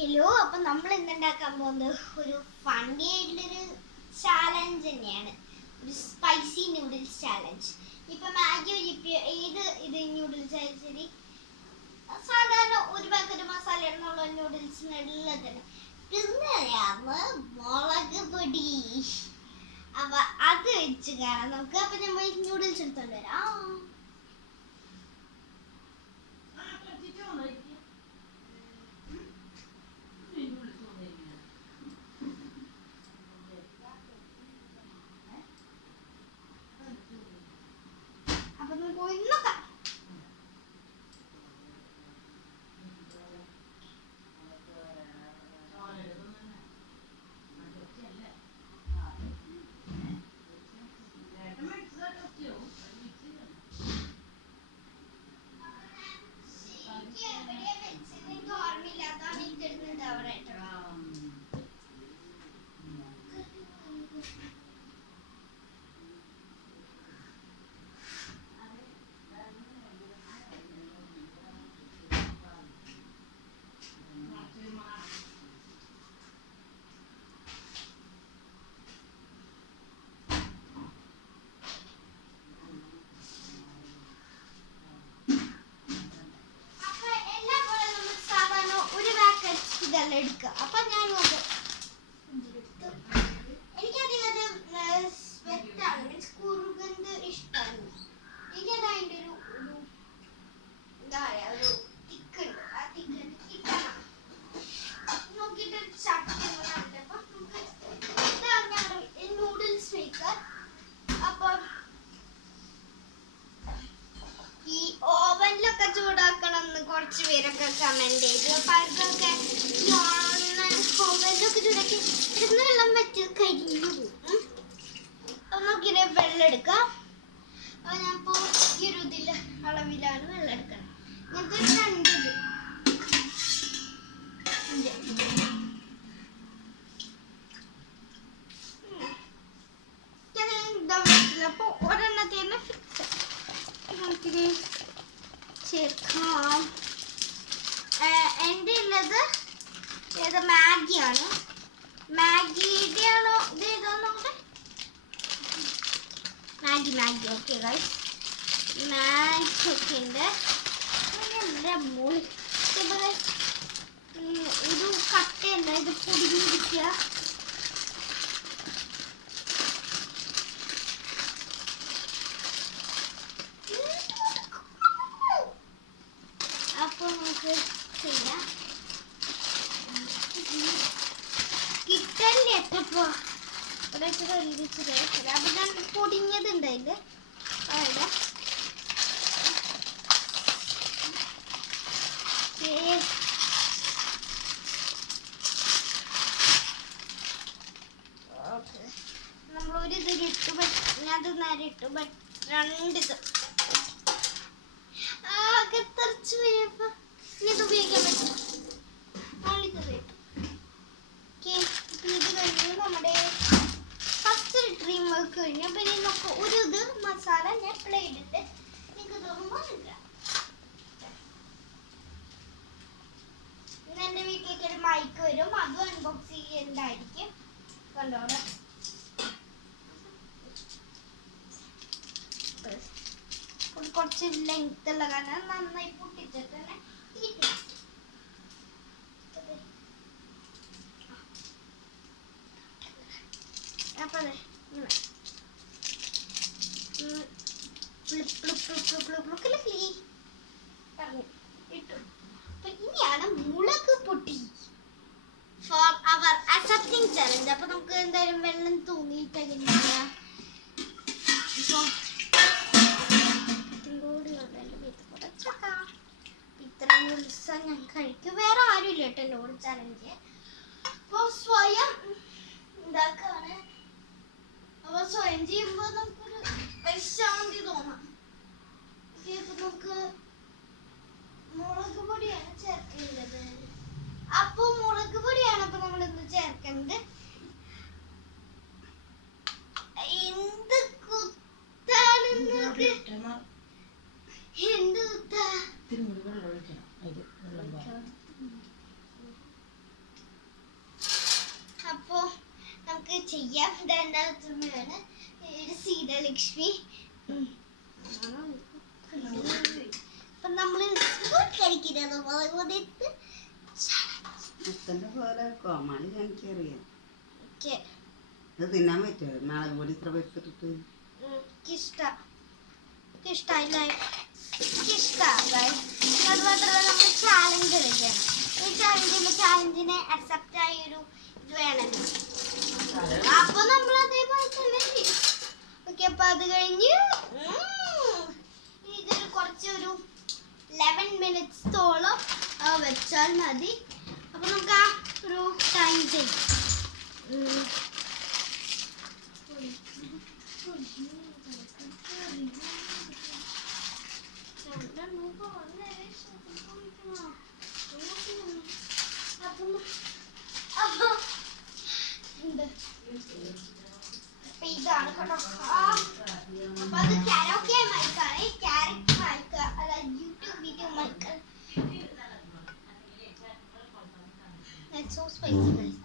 Hello, അപ്പൊ നമ്മൾ ഇന്നുണ്ടാക്കാൻ പോകുന്നത് ഒരു ഫണ്ണി ആയിട്ടുള്ളൊരു ചാലഞ്ച് തന്നെയാണ്. ഒരു സ്പൈസി നൂഡിൽസ് ചാലഞ്ച്. ഇപ്പൊ മാഗി ഏത് നൂഡിൽസ് ആയാലും ശരി, സാധാരണ ഒരു പാക്കറ്റ് മസാല എന്നുള്ള നൂഡിൽസിനുള്ളത് തന്നെ. പിന്നെയാണ് മുളക് പൊടി. അപ്പൊ അത് വെച്ച് കാണാം നമുക്ക്. അപ്പൊ നമ്മൾ നൂഡിൽസ് എടുത്തോണ്ട് വരാം. എടുക്കുക. അപ്പൊ ഞാൻ എനിക്കധികം സ്വെറ്റാണ്, മീൻസ് കുറുകന്ത് ഇഷ്ടമാണ്. എനിക്കത് അതിൻ്റെ ഒരു എന്താ പറയാ, ഒരു തിക്കുണ്ട്. ആ തിക്ക് കിട്ടണം നോക്കിയിട്ട് ചട്ടി അപ്പൊ നമുക്ക് ഇതാണ് ഞങ്ങളുടെ നൂഡിൽസ് മേക്കർ. അപ്പൊ ഈ ഓവനിലൊക്കെ ചൂടാക്കണം എന്ന് കുറച്ച് പേരൊക്കെ കമന്റ് ചെയ്തു. അപ്പൊ അവർക്കൊക്കെ ഓവനിലൊക്കെ ചൂടാക്കി ഇരുന്ന് വെള്ളം വെച്ച് കരിഞ്ഞു പോകും. അപ്പൊ നമുക്കിത് വെള്ളം എടുക്കാം. അപ്പൊ ഞാനിപ്പോ ഈ ഒരു അളവിലാണ് വെള്ളം എടുക്കണം. ഇങ്ങനത്തെ രണ്ടിത് അപ്പൊ ഒരെണ്ണത്തെ തന്നെ ഫിക്സ് നമുക്കിത് ചേർക്കാം. എൻ്റെ ഉള്ളത് ഏത് മാഗിയാണ്. മാഗിയുടെ ആണോ ഇത് ഏതാന്നോട്ടെ. മാഗി ഓക്കെ ഗൈസ്, മാഗി ഒക്കെ ഉണ്ട്. ഒരു കട്ടയുണ്ട്, ഇത് പൊടിഞ്ഞിരിക്കുക. അപ്പൊ നമുക്ക് ചെയ്യാം. കിട്ടല്ലേ എത്തപ്പോ അപ്പൊ ഞാൻ പൊടിഞ്ഞതുണ്ട് അതിന്റെ അവിടെ. നമ്മളൊരു ഇതിലിട്ടു, ഞാനത് നേരെ ഇട്ടു. ബട്ട് രണ്ടിത് ആകെ തെറിച്ചു പോയപ്പോ ഇത് ഉപയോഗിക്കാൻ പറ്റും. ഇത് കഴിഞ്ഞു നമ്മുടെ ഫസ്റ്റ് ഡ്രീം വർക്ക് കഴിഞ്ഞു. അപ്പൊ ഇനി നമുക്ക് ഒരു ഇത് മസാല ഞാൻ പ്ലേറ്റ് ഇട്ട് നിങ്ങൾക്ക് തോന്നുമ്പോൾ ഇന്ന് എൻ്റെ വീട്ടിലേക്ക് ഒരു മൈക്ക് വരും, അതും അൺബോക്സ് ചെയ്യേണ്ടതായിരിക്കും. കണ്ടോടെ കുറച്ച് ലെങ്ത് ഉള്ള കാരണം നന്നായി പൊട്ടിച്ചിട്ട് തന്നെ അപ്പൊ ഇട്ടു. അപ്പൊ ഇനിയാണ് മുളക് പൊടി ഫോർ അവർ അക്സെപ്റ്റിംഗ് ചലഞ്ച്. അപ്പൊ നമുക്ക് എന്തായാലും വെള്ളം തൂങ്ങിയിട്ടില്ല. ഇത്രയും ദിവസം ഞാൻ കഴിക്കും. വേറെ ആരും ഇല്ല കേട്ടോ എന്നോട് ചലഞ്ച്. അപ്പൊ സ്വയം ഉണ്ടാക്കാണ്. അപ്പൊ സ്വയം ചെയ്യുമ്പോ നമുക്കൊരു വിശാന്തി തോന്നാം. നമുക്ക് മുളക് പൊടിയാണ് ചേർക്കേണ്ടത്. അപ്പൊ മുളക് പൊടിയാണ് അപ്പൊ നമ്മൾ ഇന്ന് ചേർക്കേണ്ടത്. എന്ത് കുത്താണ് എന്ത് കുത്താ. നമുക്ക് ചെയ്യാം. രണ്ടാമത്തെയാണ് ഒരു സീതാലക്ഷ്മി. അപ്പൊ നമ്മള് കഴിക്കുന്നത് പോലെ കോമാളി എനിക്കറിയാം. ഇത് തിന്നാൻ പറ്റുമോ? നാളെ കൂടി ഇത്ര വെച്ചിട്ടിട്ട് അതുമാത്രമല്ല നമുക്ക് ചാലഞ്ച് കളിക്കണം. ഈ ചാലഞ്ചിനെ അക്സെപ്റ്റ് ആയ ഒരു ഇത് വേണമല്ലോ. അപ്പൊ നമ്മൾ അതേപോലെ തന്നെ ചെയ്യും. ഓക്കെ, അപ്പൊ അത് കഴിഞ്ഞ് ഇതൊരു കുറച്ചൊരു 11 മിനിറ്റ്സോളം വെച്ചാൽ മതി. അപ്പൊ നമുക്ക് ആ ഒരു ടൈം ചെയ്യും. ഇതാണ് കേട്ടോ. അപ്പൊ അത് കരോക്കെ മൈക്കാണ്. ക്യാരറ്റ് മൈക്ക് അല്ല, YouTube video mic. That's so spicy, guys.